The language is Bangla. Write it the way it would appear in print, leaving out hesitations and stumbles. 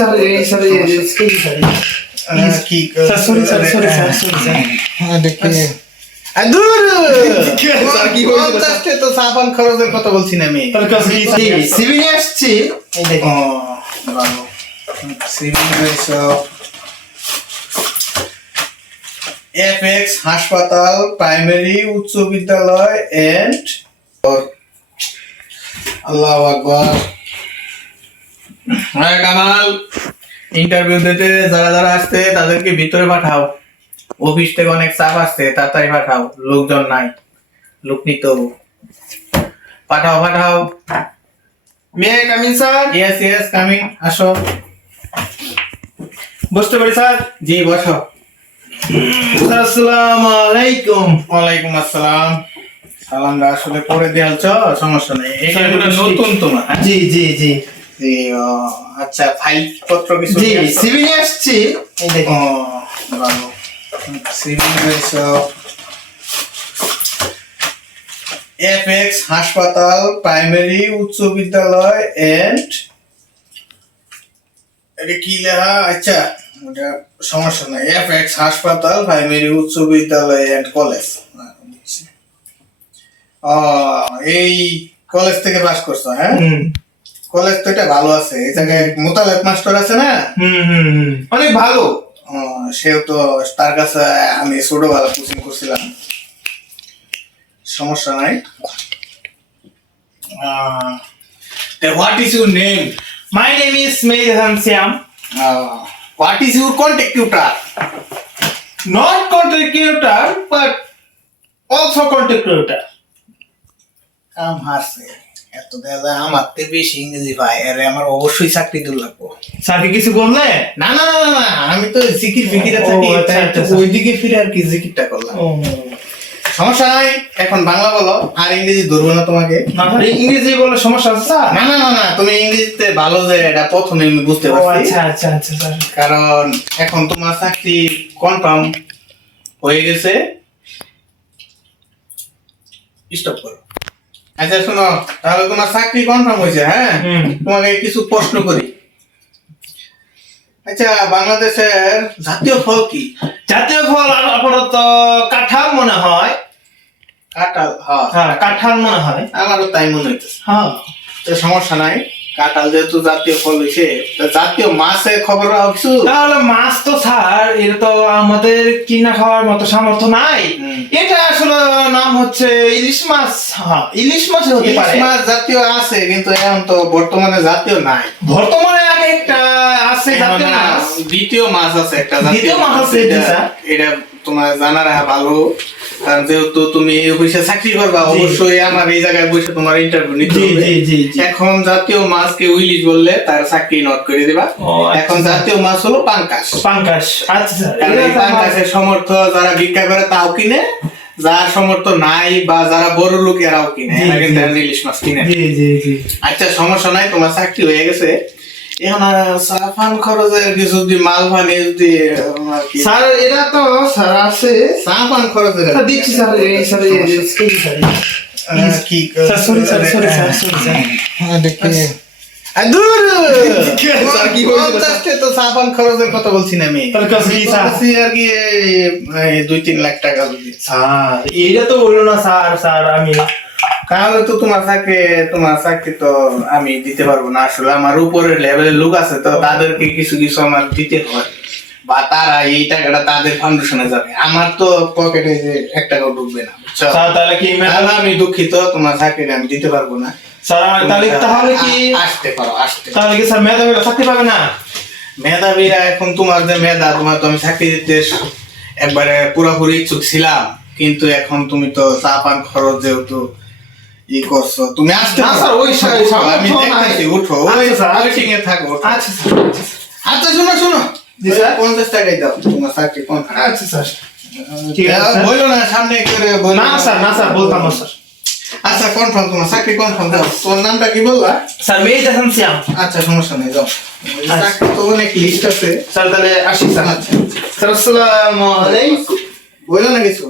স্যার কি সরি দেখি দূর কি হইছে তো সাবান খরচের কথা বলছি না আমি সিবি নিয়ে আসছি এই দেখো ভালো সিবি নিয়ে এফএক্স হাসপাতাল প্রাইমারি উচ্চ বিদ্যালয় এন্ড আল্লাহু আকবার। হ্যাঁ কামাল, ইন্টারভিউ দিতে যারা যারা আসছে তাদেরকে ভিতরে পাঠাও। অফিস থেকে অনেক চাপ আসছে, তাড়াতাড়ি পাঠাও, লোকজন নাই, লোক নিতে হবে। পাঠাও পাঠাও। May I come in sir? Yes coming, আসো। বসতে পারি স্যার? জি বসো। আসসালামু আলাইকুম। ওয়ালাইকুম আসসালাম। সালামটা আসলে পরে দেওয়ালছ, সমস্যা নেই। স্যার, এটা এটা নতুন তোমার? হ্যাঁ? জি জি জি জি, আচ্ছা, ফাইল পত্র কিছু জি নিয়ে আসছো? সিবি নিয়ে আসছি এই দেখো। ভালো সিবি রয়েছে। এফএক্স হাসপাতাল প্রাইমারি উচ্চ বিদ্যালয় এন্ড এটা কি লেখা? আচ্ছা, ওটা সমস্যা নাই। এফএক্স হাসপাতাল প্রাইমারি উচ্চ বিদ্যালয় এন্ড কলেজ। এই কলেজ থেকে পাস করছো? হ্যাঁ, কলেজ তো এটা ভালো আছে। এই জায়গায় মোতালেব মাস্টার আছে না? অনেক ভালো। সেও তো, তার কাছে আমি ছোটবেলা কোচিং করছিলাম, সমস্যা নাই। What is your name? My name is Mehedi Shyam. What is your contact? Not contributor but also contributor. কাম হারছে এত দাদা, আমার তো বেশি ইংরেজি ভাই, আরে আমার অবশ্যই চাকরি দূর লাগবো। স্যারকে কিছু বললে? না না না না, আমি তো জিকির ফিকিরে থাকি, ওইদিকে ফিরে আর কি জিকিরটা করলাম। সমস্যা নাই, এখন বাংলা বলো, আর ইংরেজি ধরবো না তোমাকে। ইংরেজি বলে সমস্যা আছে স্যার? না না না না, তুমি ইংরেজিতে ভালো, যে এটা প্রথমে আমি বুঝতে পারছি। আচ্ছা স্যার। কারণ এখন তোমার চাকরি কনফার্ম হয়ে গেছে। স্টপ করো। আচ্ছা শোনো, তাহলে তোমার চাকরি কনফার্ম হয়েছে। হ্যাঁ, তোমাকে কিছু প্রশ্ন করি। আচ্ছা, বাংলাদেশের জাতীয় ফল কি? জাতীয় ফল আপাতত কাঁঠাল মনে হয়। কাঁঠাল? হ্যাঁ, কাঁঠাল মনে হয়। আমারও তাই মনে হইতেছে। হ্যাঁ, তো সমস্যা নাই, কাঁঠাল যেহেতু জাতীয় ফল হয়েছে, জাতীয় মাছের খবর রাখো কিছু। তাহলে মাছ তো স্যার, এটা তো আমাদের কিনা খাওয়ার মতো সামর্থ্য নাই। এটা আসলে নাম হচ্ছে ইলিশ মাছ। হ্যাঁ, ইলিশ মাছ হতে পারে। ইলিশ মাছ জাতীয় আছে, কিন্তু এখন তো বর্তমানে জাতীয় নাই। বর্তমানে আগে একটা আছে জাতীয় মাছ, দ্বিতীয় মাছ আছে একটা দ্বিতীয় মাছ আছে। এটা তোমার জানা রাখা ভালো, কারণ যেহেতু তুমি এই অফিসে চাকরি করবা, অবশ্যই আমার এই জায়গায় বসে তোমার ইন্টারভিউ নিতে হবে। এখন জাতীয় মাছকে ইলিশ বললে তার চাকরি নট করে দিবা। এখন জাতীয় মাছ হলো পাঙ্কাশ। আচ্ছা স্যার, এই পাঙ্কাশের সমর্থ যারা ভিক্ষা করে তাও কিনে, যার সমর্থ নাই বা যারা বড় লোক এরাও কিনে, ইলিশ মাছ কিনে। আচ্ছা সমস্যা নাই, তোমার চাকরি হয়ে গেছে। এখন সাফান খরচের কিছু যদি মাল ফানি যদি স্যার, এটা তো স্যার আছে সাফান খরচের দিচ্ছি স্যার। কি দেখি দূর কি হইছে তো সাফান খরচের কথা বলছি না আমি। আর কি 2-3 লাখ টাকা যদি। স্যার এটা তো বললো না স্যার আমি। তাহলে তো তোমার চাকরি তো আমি দিতে পারবো না। আসলে আমার উপরের লেভেলের লোক আছে, তো তাদেরকে কিছু কিছু আমার দিতে হয়, বা তারা এই টাকাটা তাদের ফাউন্ডেশনে যাবে, আমার তো পকেটে যে 1 টাকাও ঢুকবে না। তাহলে কি আমি দুঃখিত, তোমার চাকরি আমি দিতে পারবো না স্যার। তাহলে কি আসতে পারো? তাহলে কি স্যার মেধাবীরা চাকরি পাবে না? মেধাবীরা, এখন তোমার যে মেধা, তোমার তো আমি চাকরি দিতে একবারে পুরোপুরি ইচ্ছুক ছিলাম, কিন্তু এখন তুমি তো চা পান খরচ যেহেতু ই করছো, তুমি আসতে না স্যার। ওই আমি দেখতেছি, উঠো, ওই ওয়েটিং এ থাকো। আচ্ছা আচ্ছা শোনো জি স্যার, 50 টাকাই দাও, তোমার চাকরি কোন? আচ্ছা স্যার, ঠিক আছে। বলো না সামনে করে বলো। না স্যার বলতাম না স্যার। আচ্ছা কনফার্ম, তোমার চাকরি কনফার্ম দাও। তোমার নামটা কি বললা? স্যার মেহেদি শ্যাম। আচ্ছা সমস্যা নেই, যাও। চাকরি তো অনেক লিস্ট আছে স্যার, তাহলে আসি স্যার। আচ্ছা স্যার আসসালামু আলাইকুম। বলো না কিছু।